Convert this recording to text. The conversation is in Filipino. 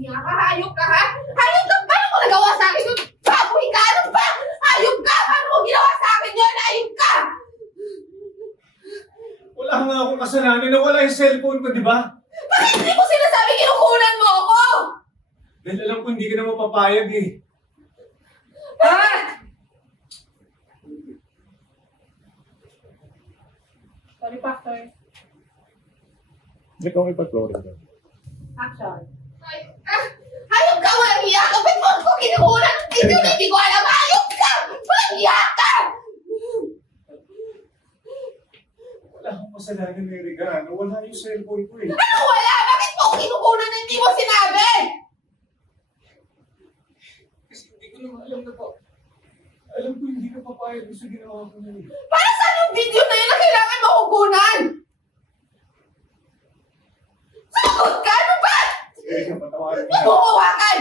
Niya ka, hayop ka ha? Hayop ka! Paano mo nagawa sa akin yun? Baboy ka! Ano ba? Hayop ka! Paano mo ginawa sa akin yun? Hayop ka! Wala nga akong kasalanan. Nawala yung cellphone ko, di ba? Bakit hindi mo sinasabi kinukunan mo ako? Dahil alam ko hindi ka na mapapayag eh. Bakit? Sorry, Pastor. Hindi ko ipag-flooring doon. Action. Hayop ka! Hayop ka! Walang hiya ka! Ba't mo ako kinukunan? Ito na hindi ko alam! Hayop ka! Walang hiya ka! Wala akong kasalanan, Erica. Nawala yung cellphone ko eh. Ano wala? Bakit mo ako kinukunan na hindi mo sinabi? Kasi hindi ko naman alam na pa. Alam ko hindi ka papayag sa ginawa ko na eh. Para saan yung video na yun na kailangan makukunan? Sagot ka! Ano ba? Erica, patawarin mo Huwag na. mo hawakan!